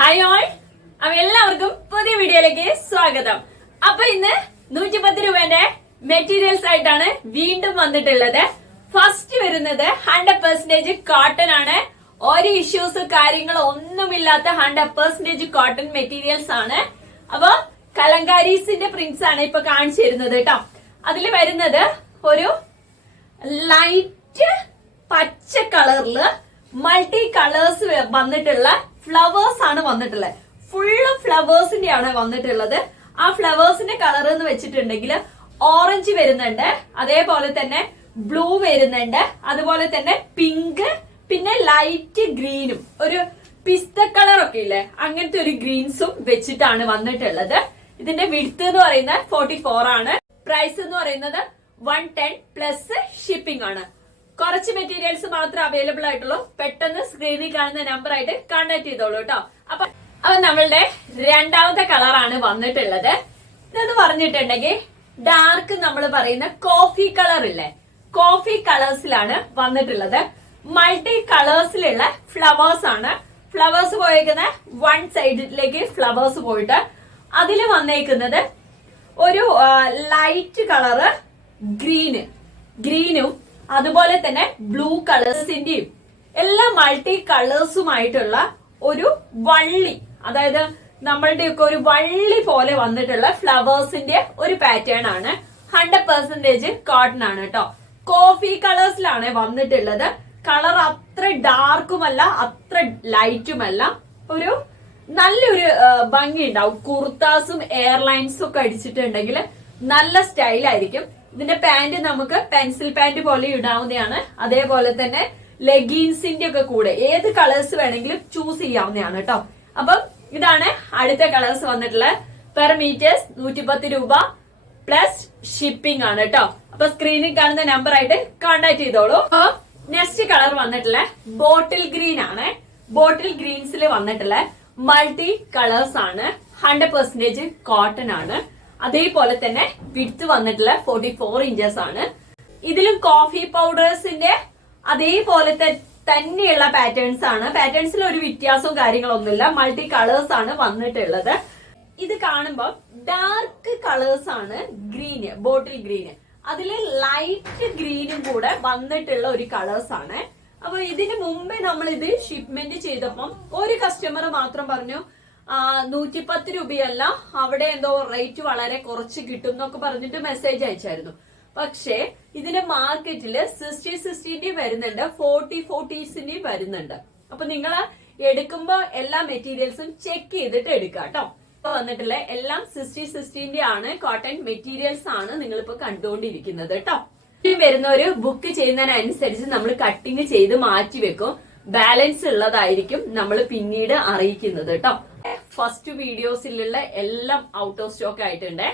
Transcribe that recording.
Hi all, അപ്പൊ എല്ലാവർക്കും പുതിയ വീഡിയോയിലേക്ക് സ്വാഗതം. അപ്പൊ ഇന്ന് 110 രൂപന്റെ മെറ്റീരിയൽസ് ആയിട്ടാണ് വീണ്ടും വന്നിട്ടുള്ളത്. ഫസ്റ്റ് വരുന്നത് 100% കോട്ടൺ ആണ്. ഒരു ഇഷ്യൂസ് കാര്യങ്ങളോ ഒന്നുമില്ലാത്ത 100% കോട്ടൺ മെറ്റീരിയൽസ് ആണ്. അപ്പൊ കലങ്കാരീസിന്റെ പ്രിന്റ്സ് ആണ് ഇപ്പൊ കാണിച്ചു തരുന്നത് കേട്ടോ. അതിൽ വരുന്നത് ഒരു ലൈറ്റ് പച്ച കളറില് മൾട്ടി കളേഴ്സ് വന്നിട്ടുള്ള ഫ്ലവേഴ്സ് ആണ് വന്നിട്ടുള്ളത്. ഫുള്ള് ഫ്ലവേഴ്സിന്റെ ആണ് വന്നിട്ടുള്ളത്. ആ ഫ്ലവേഴ്സിന്റെ കളർ എന്ന് വെച്ചിട്ടുണ്ടെങ്കിൽ ഓറഞ്ച് വരുന്നുണ്ട്, അതേപോലെ തന്നെ ബ്ലൂ വരുന്നുണ്ട്, അതുപോലെ തന്നെ പിങ്ക്, പിന്നെ ലൈറ്റ് ഗ്രീനും ഒരു പിസ്ത കളർ ഒക്കെ ഇല്ലേ, അങ്ങനത്തെ ഒരു ഗ്രീൻസും വെച്ചിട്ടാണ് വന്നിട്ടുള്ളത്. ഇതിന്റെ വിഡ്ത്ത് എന്ന് പറയുന്നത് 44 ആണ്. പ്രൈസ് എന്ന് പറയുന്നത് 110 പ്ലസ് ഷിപ്പിംഗ് ആണ്. കുറച്ച് മെറ്റീരിയൽസ് മാത്രമേ അവൈലബിൾ ആയിട്ടുള്ളൂ. പെട്ടെന്ന് സ്ക്രീനിൽ കാണുന്ന നമ്പർ ആയിട്ട് കോൺടാക്ട് ചെയ്തോളൂ കേട്ടോ. അപ്പൊ നമ്മളുടെ രണ്ടാമത്തെ കളറാണ് വന്നിട്ടുള്ളത്. ഇതെന്ന് പറഞ്ഞിട്ടുണ്ടെങ്കിൽ ഡാർക്ക് നമ്മൾ പറയുന്ന കോഫി കളർ ഇല്ലേ, കോഫി കളേഴ്സിലാണ് വന്നിട്ടുള്ളത്. മൾട്ടി കളേഴ്സിലുള്ള ഫ്ലവേഴ്സ് ആണ്. ഫ്ലവേഴ്സ് പോയേക്കുന്ന വൺ സൈഡിലേക്ക് ഫ്ലവേഴ്സ് പോയിട്ട് അതിൽ വന്നേക്കുന്നത് ഒരു ലൈറ്റ് കളറ് ഗ്രീനും അതുപോലെ തന്നെ ബ്ലൂ കളേഴ്സിന്റെയും എല്ലാ മൾട്ടി കളേഴ്സുമായിട്ടുള്ള ഒരു വള്ളി, അതായത് നമ്മളുടെയൊക്കെ ഒരു വള്ളി പോലെ വന്നിട്ടുള്ള ഫ്ലവേഴ്സിന്റെ ഒരു പാറ്റേൺ ആണ്. 100% കോട്ടൺ ആണ് കേട്ടോ. കോഫി കളേഴ്സിലാണ് വന്നിട്ടുള്ളത്. കളർ അത്ര ഡാർക്കുമല്ല അത്ര ലൈറ്റുമല്ല, ഒരു നല്ലൊരു ഭംഗി ഉണ്ടാവും. കുർത്താസും എയർലൈൻസും ഒക്കെ അടിച്ചിട്ടുണ്ടെങ്കിൽ നല്ല സ്റ്റൈലായിരിക്കും. ഇതിന്റെ പാന്റ് നമുക്ക് പെൻസിൽ പാന്റ് പോലെ ഇടാവുന്നതാണ്. അതേപോലെ തന്നെ ലെഗിൻസിന്റെ ഒക്കെ കൂടെ ഏത് കളേഴ്സ് വേണമെങ്കിലും ചൂസ് ചെയ്യാവുന്നതാണ് കേട്ടോ. അപ്പം ഇതാണ് അടുത്ത കളേഴ്സ് വന്നിട്ടുള്ളത്. പെർ മീറ്റേഴ്സ് 110 രൂപ പ്ലസ് ഷിപ്പിംഗ് ആണ് കേട്ടോ. അപ്പൊ സ്ക്രീനിൽ കാണുന്ന നമ്പർ ആയിട്ട് കോൺടാക്ട് ചെയ്തോളൂ. നെക്സ്റ്റ് കളർ വന്നിട്ടുള്ള ബോട്ടിൽ ഗ്രീൻ ആണ്. ബോട്ടിൽ ഗ്രീൻസിൽ വന്നിട്ടുള്ള മൾട്ടി കളേഴ്സ് ആണ്. 100% കോട്ടൺ ആണ്. അതേപോലെ തന്നെ വിഡ്ത്ത് വന്നിട്ടുള്ള 44 ഇഞ്ചസ് ആണ്. ഇതിലും കോഫി പൗഡേഴ്സിന്റെ അതേപോലത്തെ തന്നെയുള്ള പാറ്റേൺസ് ആണ്. പാറ്റേൺസിൽ ഒരു വ്യത്യാസവും കാര്യങ്ങളൊന്നുമില്ല. മൾട്ടി കളേഴ്സ് ആണ് വന്നിട്ടുള്ളത്. ഇത് കാണുമ്പോൾ ഡാർക്ക് കളേഴ്സ് ആണ് ഗ്രീന്, ബോട്ടിൽ ഗ്രീന്. അതിൽ ലൈറ്റ് ഗ്രീനും കൂടെ വന്നിട്ടുള്ള ഒരു കളേഴ്സ് ആണ്. അപ്പൊ ഇതിന് മുമ്പേ നമ്മൾ ഇത് ഷിപ്മെന്റ് ചെയ്തപ്പം ഒരു കസ്റ്റമർ മാത്രം പറഞ്ഞു 110 രൂപയല്ല, അവിടെ എന്തോ റേറ്റ് വളരെ കുറച്ച് കിട്ടും എന്നൊക്കെ പറഞ്ഞിട്ട് മെസ്സേജ് അയച്ചായിരുന്നു. പക്ഷേ ഇതിന്റെ മാർക്കറ്റില് 60 വരുന്നുണ്ട്, 40 വരുന്നുണ്ട്. അപ്പൊ നിങ്ങൾ എടുക്കുമ്പോ എല്ലാ മെറ്റീരിയൽസും ചെക്ക് ചെയ്തിട്ട് എടുക്കുക കേട്ടോ. ഇപ്പൊ വന്നിട്ടുള്ള എല്ലാം 60 ആണ്. കോട്ടൺ മെറ്റീരിയൽസ് ആണ് നിങ്ങളിപ്പോ കണ്ടുകൊണ്ടിരിക്കുന്നത് കേട്ടോ. ഇനി വരുന്നവര് ബുക്ക് ചെയ്യുന്നതിനനുസരിച്ച് നമ്മൾ കട്ടിങ് ചെയ്ത് മാറ്റി വെക്കും. ബാലൻസ് ഉള്ളതായിരിക്കും നമ്മൾ പിന്നീട് അറിയിക്കുന്നത് കേട്ടോ. ഫസ്റ്റ് വീഡിയോസിലുള്ള എല്ലാം ഔട്ട് ഓഫ് സ്റ്റോക്ക് ആയിട്ടുണ്ട്.